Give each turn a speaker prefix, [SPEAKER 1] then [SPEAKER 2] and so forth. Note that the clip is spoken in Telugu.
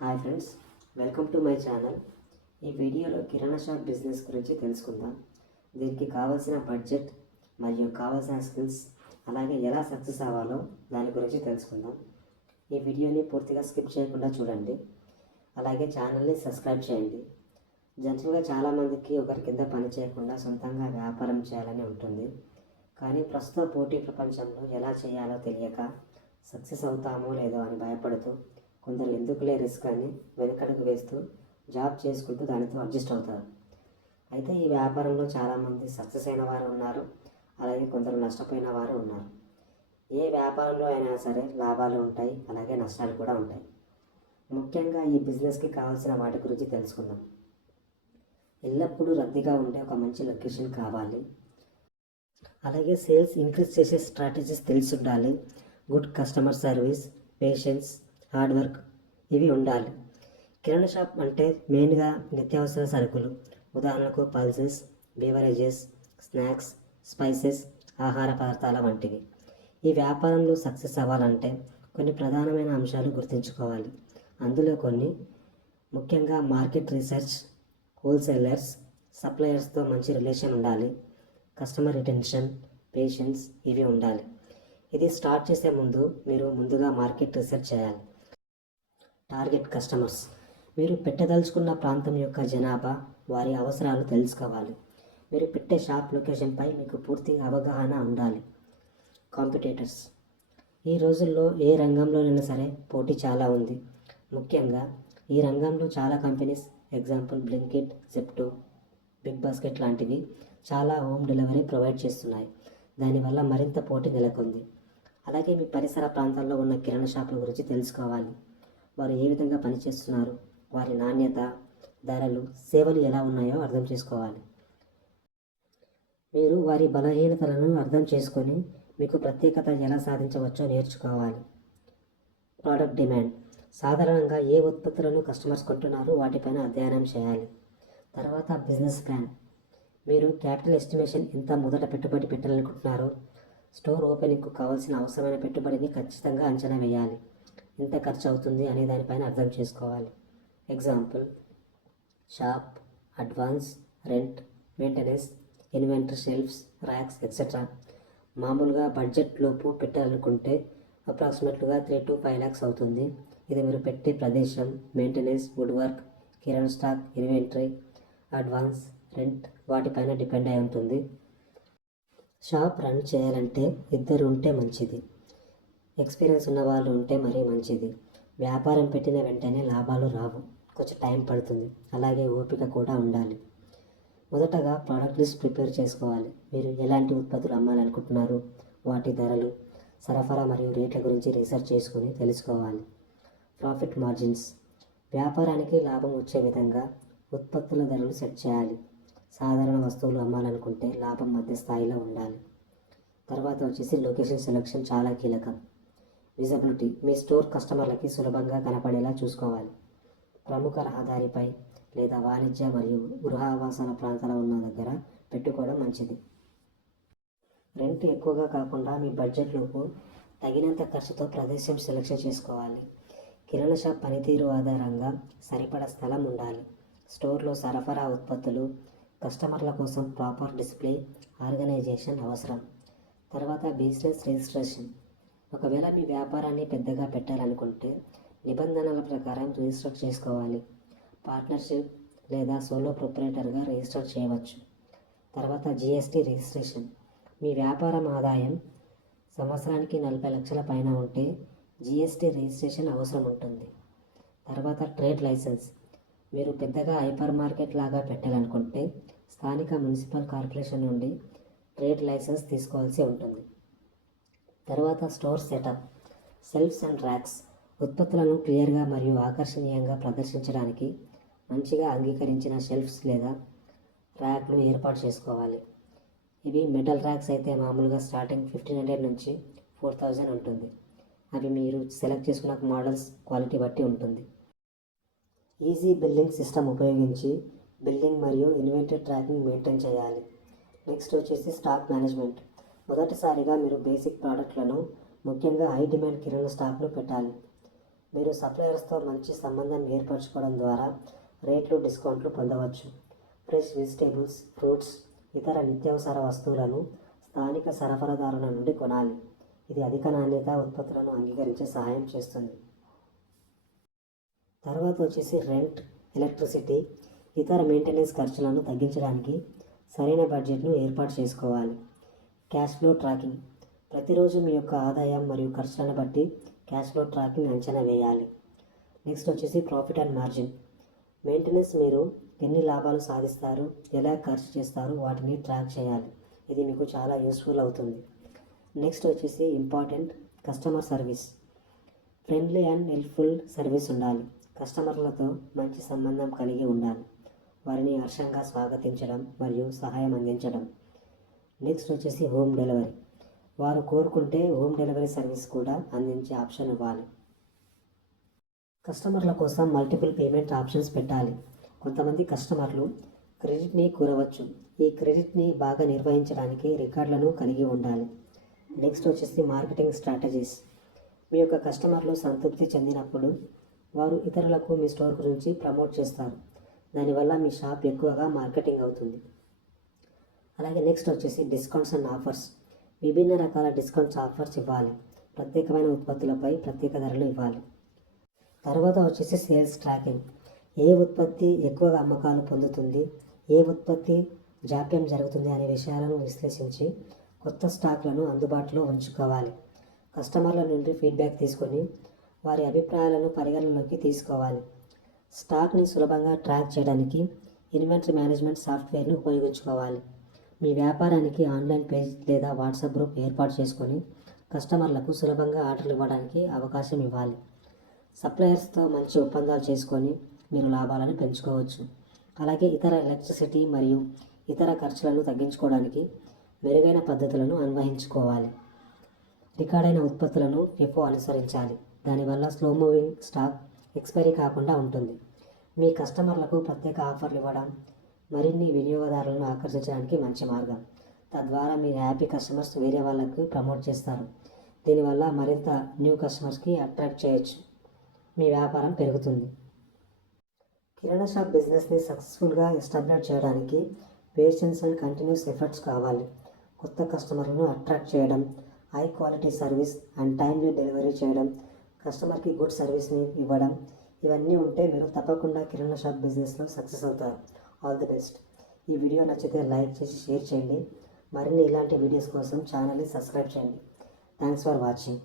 [SPEAKER 1] Hi friends welcome to my channel. ఈ వీడియోలో కిరాణా షాప్ బిజినెస్ గురించి తెలుసుకుందాం. దీనికి కావాల్సిన బడ్జెట్ మరియు కావాల్సిన స్కిల్స్ అలాగే ఎలా సక్సెస్ అవ్వాలో దాని గురించి తెలుసుకుందాం. ఈ వీడియోని పూర్తిగా స్కిప్ చేయకుండా చూడండి. అలాగే ఛానల్ని సబ్స్క్రైబ్ చేయండి. జనరల్గా చాలామందికి ఒకరి కింద పని చేయకుండా సొంతంగా వ్యాపారం చేయాలని ఉంటుంది. కానీ ప్రస్తుత పోటీ ప్రపంచంలో ఎలా చేయాలో తెలియక సక్సెస్ అవుతామో లేదో అని భయపడుతూ కొందరు ఎందుకులే రిస్క్ అని వెనకడుగు వేస్తూ జాబ్ చేసుకుంటూ దానితో అడ్జస్ట్ అవుతారు. అయితే ఈ వ్యాపారంలో చాలామంది సక్సెస్ అయిన వారు ఉన్నారు. అలాగే కొందరు నష్టపోయిన వారు ఉన్నారు. ఏ వ్యాపారంలో అయినా సరే లాభాలు ఉంటాయి అలాగే నష్టాలు కూడా ఉంటాయి. ముఖ్యంగా ఈ బిజినెస్కి కావాల్సిన వాటి గురించి తెలుసుకుందాం. ఎల్లప్పుడూ రద్దీగా ఉండే ఒక మంచి లొకేషన్ కావాలి. అలాగే సేల్స్ ఇంక్రీజ్ చేసే స్ట్రాటజీస్ తెలిసి ఉండాలి good customer service patience hard work ఇవి ఉండాలి. కిరాణా షాప్ అంటే మెయిన్గా నిత్యావసర సరుకులు ఉదాహరణకు పల్సెస్ బీవరేజెస్ స్నాక్స్ స్పైసెస్ ఆహార పదార్థాల వంటివి. ఈ వ్యాపారంలో సక్సెస్ అవ్వాలంటే కొన్ని ప్రధానమైన అంశాలు గుర్తుంచుకోవాలి. అందులో కొన్ని ముఖ్యంగా మార్కెట్ రీసెర్చ్ హోల్సేలర్స్ సప్లయర్స్తో మంచి రిలేషన్ ఉండాలి. కస్టమర్ రిటెన్షన్ పేషెన్స్ ఇవి ఉండాలి. ఇది స్టార్ట్ చేసే ముందు మీరు ముందుగా మార్కెట్ రీసెర్చ్ చేయాలి. Target customers. మీరు పెట్టదలుచుకున్న ప్రాంతం యొక్క జనాభా వారి అవసరాలు తెలుసుకోవాలి. మీరు పెట్టే షాప్ లొకేషన్పై మీకు పూర్తి అవగాహన ఉండాలి. కాంపిటేటర్స్. ఈ రోజుల్లో ఏ రంగంలోనైనా సరే పోటీ చాలా ఉంది. ముఖ్యంగా ఈ రంగంలో చాలా companies example Blinkit Zepto Big Basket లాంటివి చాలా హోమ్ డెలివరీ ప్రొవైడ్ చేస్తున్నాయి. దానివల్ల మరింత పోటీ నెలకొంది. అలాగే మీ పరిసర ప్రాంతాల్లో ఉన్న కిరాణా షాపుల గురించి తెలుసుకోవాలి. వారు ఏ విధంగా పనిచేస్తున్నారు వారి నాణ్యత ధరలు సేవలు ఎలా ఉన్నాయో అర్థం చేసుకోవాలి. మీరు వారి బలహీనతలను అర్థం చేసుకొని మీకు ప్రత్యేకత ఎలా సాధించవచ్చో నేర్చుకోవాలి. Product demand. సాధారణంగా ఏ ఉత్పత్తులను కస్టమర్స్ కొంటున్నారో వాటిపైన అధ్యయనం చేయాలి. తర్వాత బిజినెస్ ప్లాన్. మీరు క్యాపిటల్ ఎస్టిమేషన్ ఎంత మొదట పెట్టుబడి పెట్టాలనుకుంటున్నారో స్టోర్ ఓపెనింగ్కు కావాల్సిన అవసరమైన పెట్టుబడిని ఖచ్చితంగా అంచనా వేయాలి. ఎంత ఖర్చు అవుతుంది అనే దానిపైన అర్థం చేసుకోవాలి. Example shop advance rent maintenance inventory shelves racks etcetera మామూలుగా బడ్జెట్ లోపు పెట్టాలనుకుంటే అప్రాక్సిమేట్గా త్రీ టు ఫైవ్ ల్యాక్స్ అవుతుంది. ఇది మీరు పెట్టే ప్రదేశం మెయింటెనెన్స్ వుడ్ వర్క్ కిరణ్ స్టాక్ ఇన్వెంటరీ అడ్వాన్స్ రెంట్ వాటిపైన డిపెండ్ అయి ఉంటుంది. షాప్ రన్ చేయాలంటే ఇద్దరు ఉంటే మంచిది. ఎక్స్పీరియన్స్ ఉన్న వాళ్ళు ఉంటే మరీ మంచిది. వ్యాపారం పెట్టిన వెంటనే లాభాలు రావు. కొంచెం టైం పడుతుంది. అలాగే ఓపిక కూడా ఉండాలి. మొదటగా ప్రోడక్ట్ లిస్ట్ ప్రిపేర్ చేసుకోవాలి. మీరు ఎలాంటి ఉత్పత్తులు అమ్మాలనుకుంటున్నారు? వాటి ధరలు సరఫరా మరియు రేట్ల గురించి రీసెర్చ్ చేసుకుని తెలుసుకోవాలి. ప్రాఫిట్ మార్జిన్స్ వ్యాపారానికి లాభం వచ్చే విధంగా ఉత్పత్తుల ధరలు సెట్ చేయాలి. సాధారణ వస్తువులు అమ్మాలనుకుంటే లాభం మధ్య స్థాయిలో ఉండాలి. తర్వాత వచ్చేసి లొకేషన్ సెలెక్షన్ చాలా కీలకం. విజిబిలిటీ మీ స్టోర్ కస్టమర్లకి సులభంగా కనపడేలా చూసుకోవాలి. ప్రముఖ రహదారిపై లేదా వాణిజ్య మరియు గృహ ఆవాసాల ప్రాంతాల ఉన్న దగ్గర పెట్టుకోవడం మంచిది. రెంట్ ఎక్కువగా కాకుండా మీ బడ్జెట్లోపు తగినంత ఖర్చుతో ప్రదేశం సెలెక్షన్ చేసుకోవాలి. కిరాణా షాప్ పనితీరు ఆధారంగా సరిపడా స్థలం ఉండాలి. స్టోర్లో సరఫరా ఉత్పత్తులు కస్టమర్ల కోసం ప్రాపర్ డిస్ప్లే ఆర్గనైజేషన్ అవసరం. తర్వాత బిజినెస్ రిజిస్ట్రేషన్. ఒకవేళ మీ వ్యాపారాన్ని పెద్దగా పెట్టాలనుకుంటే నిబంధనల ప్రకారం రిజిస్టర్ చేసుకోవాలి. పార్ట్నర్షిప్ లేదా సోలో ప్రొపరేటర్గా రిజిస్టర్ చేయవచ్చు. తర్వాత జిఎస్టి రిజిస్ట్రేషన్. మీ వ్యాపారం ఆదాయం సంవత్సరానికి నలభై లక్షల పైన ఉంటే జిఎస్టి రిజిస్ట్రేషన్ అవసరం ఉంటుంది. తర్వాత ట్రేడ్ లైసెన్స్. మీరు పెద్దగా హైపర్ మార్కెట్ లాగా పెట్టాలనుకుంటే స్థానిక మున్సిపల్ కార్పొరేషన్ నుండి ట్రేడ్ లైసెన్స్ తీసుకోవాల్సి ఉంటుంది. తర్వాత store setup shelves and racks ఉత్పత్తులను క్లియర్గా మరియు ఆకర్షణీయంగా ప్రదర్శించడానికి మంచిగా అంగీకరించిన షెల్ఫ్స్ లేదా ర్యాక్లు ఏర్పాటు చేసుకోవాలి. ఇవి మెటల్ ర్యాక్స్ అయితే మామూలుగా స్టార్టింగ్ ఫిఫ్టీన్ హండ్రెడ్ నుంచి ఫోర్ థౌజండ్ ఉంటుంది. అవి మీరు సెలెక్ట్ చేసుకున్న మోడల్స్ క్వాలిటీ బట్టి ఉంటుంది. ఈజీ బిల్లింగ్ సిస్టమ్ ఉపయోగించి బిల్లింగ్ మరియు ఇన్వెంటరీ ట్రాకింగ్ మెయింటైన్ చేయాలి. నెక్స్ట్ వచ్చేసి స్టాక్ మేనేజ్మెంట్. మొదటిసారిగా మీరు బేసిక్ ప్రోడక్ట్లను ముఖ్యంగా హై డిమాండ్ కిరాణా స్టాక్ను పెట్టాలి. మీరు సప్లయర్స్తో మంచి సంబంధం ఏర్పరచుకోవడం ద్వారా రేట్లు డిస్కౌంట్లు పొందవచ్చు. ఫ్రెష్ వెజిటేబుల్స్ ఫ్రూట్స్ ఇతర నిత్యావసర వస్తువులను స్థానిక సరఫరాదారుల నుండి కొనాలి. ఇది అధిక నాణ్యత ఉత్పత్తులను అంగీకరించే సహాయం చేస్తుంది. తర్వాత వచ్చేసి రెంట్ ఎలక్ట్రిసిటీ ఇతర మెయింటెనెన్స్ ఖర్చులను తగ్గించడానికి సరైన బడ్జెట్ను ఏర్పాటు చేసుకోవాలి. Cash flow tracking. ప్రతిరోజు మీ యొక్క ఆదాయం మరియు ఖర్చులను బట్టి క్యాష్ ఫ్లో ట్రాకింగ్ అంచనా వేయాలి. నెక్స్ట్ వచ్చేసి ప్రాఫిట్ అండ్ మార్జిన్. మెయింటెనెన్స్ మీరు ఎన్ని లాభాలు సాధిస్తారు ఎలా ఖర్చు చేస్తారు వాటిని ట్రాక్ చేయాలి. ఇది మీకు చాలా యూస్ఫుల్ అవుతుంది. నెక్స్ట్ వచ్చేసి important customer service. Friendly and helpful service ఉండాలి. కస్టమర్లతో మంచి సంబంధం కలిగి ఉండాలి. వారిని హర్షంగా స్వాగతించడం మరియు సహాయం అందించడం. నెక్స్ట్ వచ్చేసి హోమ్ డెలివరీ. వారు కోరుకుంటే హోమ్ డెలివరీ సర్వీస్ కూడా అందించే ఆప్షన్ ఇవ్వాలి. కస్టమర్ల కోసం మల్టిపుల్ పేమెంట్ ఆప్షన్స్ పెట్టాలి. కొంతమంది కస్టమర్లు క్రెడిట్ని కోరవచ్చు. ఈ క్రెడిట్ని బాగా నిర్వహించడానికి రికార్డులను కలిగి ఉండాలి. నెక్స్ట్ వచ్చేసి మార్కెటింగ్ స్ట్రాటజీస్. మీ యొక్క కస్టమర్లు సంతృప్తి చెందినప్పుడు వారు ఇతరులకు మీ స్టోర్ గురించి ప్రమోట్ చేస్తారు. దానివల్ల మీ షాప్ ఎక్కువగా మార్కెటింగ్ అవుతుంది. అలాగే నెక్స్ట్ వచ్చేసి డిస్కౌంట్స్ అండ్ ఆఫర్స్. విభిన్న రకాల డిస్కౌంట్స్ ఆఫర్స్ ఇవ్వాలి. ప్రత్యేకమైన ఉత్పత్తులపై ప్రత్యేక ధరలు ఇవ్వాలి. తర్వాత వచ్చేసి సేల్స్ ట్రాకింగ్. ఏ ఉత్పత్తి ఎక్కువగా అమ్మకాలు పొందుతుంది? ఏ ఉత్పత్తి జాప్యం జరుగుతుంది అనే విషయాలను విశ్లేషించి కొత్త స్టాక్లను అందుబాటులో ఉంచుకోవాలి. కస్టమర్ల నుండి ఫీడ్బ్యాక్ తీసుకొని వారి అభిప్రాయాలను పరిగణనలోకి తీసుకోవాలి. స్టాక్ని సులభంగా ట్రాక్ చేయడానికి ఇన్వెంటరీ మేనేజ్మెంట్ సాఫ్ట్వేర్ను ఉపయోగించుకోవాలి. మీ వ్యాపారానికి ఆన్లైన్ పేజ్ లేదా వాట్సాప్ గ్రూప్ ఏర్పాటు చేసుకొని కస్టమర్లకు సులభంగా ఆర్డర్లు ఇవ్వడానికి అవకాశం ఇవ్వాలి. సప్లయర్స్తో మంచి ఒప్పందాలు చేసుకొని మీరు లాభాలను పెంచుకోవచ్చు. అలాగే ఇతర ఎలక్ట్రిసిటీ మరియు ఇతర ఖర్చులను తగ్గించుకోవడానికి మెరుగైన పద్ధతులను అన్వయించుకోవాలి. రికార్డైన ఉత్పత్తులను ఫిఫో అనుసరించాలి. దానివల్ల స్లో మూవింగ్ స్టాక్ ఎక్స్పైరీ కాకుండా ఉంటుంది. మీ కస్టమర్లకు ప్రత్యేక ఆఫర్లు ఇవ్వడం మరిన్ని వినియోగదారులను ఆకర్షించడానికి మంచి మార్గం. తద్వారా మీ హ్యాపీ కస్టమర్స్ వేరే వాళ్ళకి ప్రమోట్ చేస్తారు. దీనివల్ల మరింత న్యూ కస్టమర్స్కి అట్రాక్ట్ చేయొచ్చు. మీ వ్యాపారం పెరుగుతుంది. కిరాణా షాప్ బిజినెస్ని సక్సెస్ఫుల్గా ఎస్టాబ్లిష్ చేయడానికి పేషెన్స్ అండ్ కంటిన్యూస్ ఎఫర్ట్స్ కావాలి. కొత్త కస్టమర్లను అట్రాక్ట్ చేయడం high quality service and timely delivery చేయడం కస్టమర్కి గుడ్ సర్వీస్ని ఇవ్వడం ఇవన్నీ ఉంటే మీరు తప్పకుండా కిరాణా షాప్ బిజినెస్లో సక్సెస్ అవుతారు. All the best. ఈ వీడియో నచ్చితే లైక్ చేసి షేర్ చేయండి. మరిన్ని ఇలాంటి వీడియోస్ కోసం ఛానల్ని సబ్స్క్రైబ్ చేయండి. Thanks for watching.